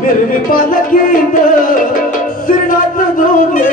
मेरे पालकीत श्रीनाथ जोगे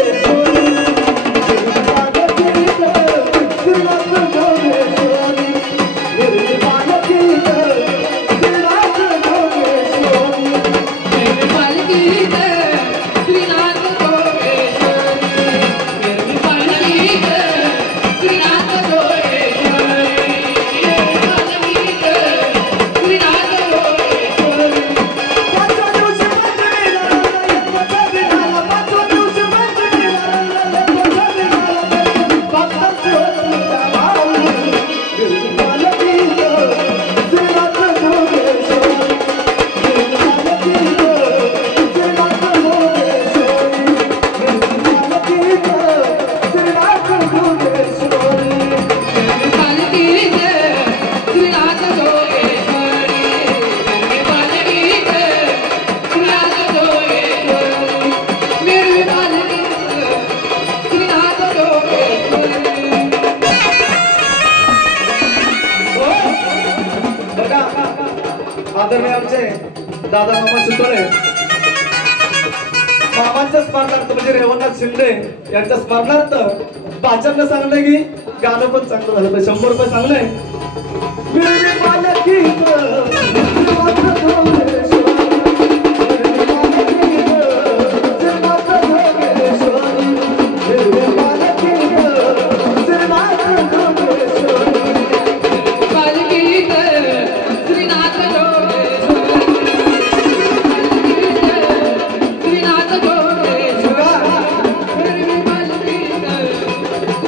आदरणीय आमचे दादा मामा सुतोळे मामांच्या स्मरणार्थ म्हणजे रेवणनाथ शिंदे यांच्या स्मरणार्थ पाचन सांगलंय की गाणं पण चांगलं झालं 100 रुपये सांगलंय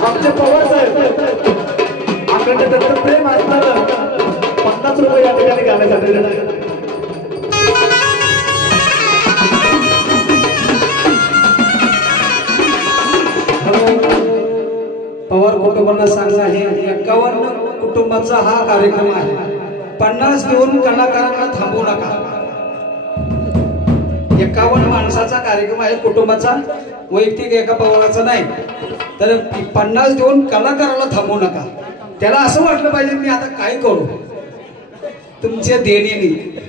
आमचे पवार साहेब आकडे त्यांचं प्रेम असणार 50 रुपये या ठिकाणी गाण्यासाठी पवार कुटुंबांना सांगणं आहे 51 कुटुंबाचा हा कार्यक्रम आहे 50 देऊन कलाकारांना थांबवू नका 51 माणसाचा कार्यक्रम आहे कुटुंबाचा वैयक्तिक एका पवाराचा नाही तर 50 देऊन कलाकाराला थांबवू नका त्याला असं वाटलं पाहिजे मी आता काय करू तुमच्या देणीने